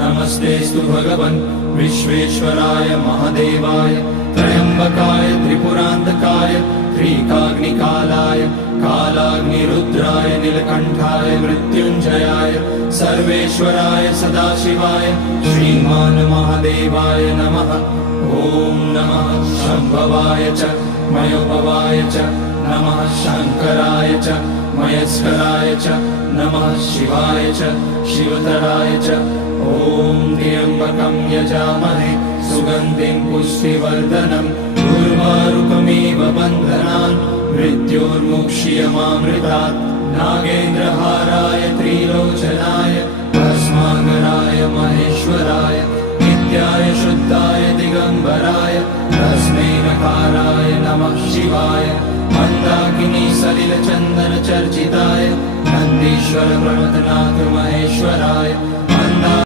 नमस्तेस्तु भगवन् विश्वेश्वराय महादेवाय त्र्यम्बकाय त्रिपुरान्तकाय त्रिकाग्निकालाय कालाग्निरुद्राय नीलकण्ठाय मृत्युञ्जयाय सर्वेश्वराय सदाशिवाय श्रीमान् महादेवाय नमः। ॐ नमः शम्भवाय च मयोभवाय च नमः शङ्कराय च मयस्कराय च नमः शिवाय च शिवतराय च। ॐ त्र्यम्बकं यजामहे सुगन्धिं पुष्टिवर्धनम् उर्वारुकमिव बन्धनान् मृत्योर्मुक्ष्यमामृतात्। नागेन्द्रहाराय त्रिलोचनाय भस्माकराय महेश्वराय नित्याय शुद्धाय दिगम्बराय तस्मै नकाराय नमः शिवाय। मन्दाकिनी सलिलचन्दन चर्चिताय नन्दीश्वर प्रणतनाथ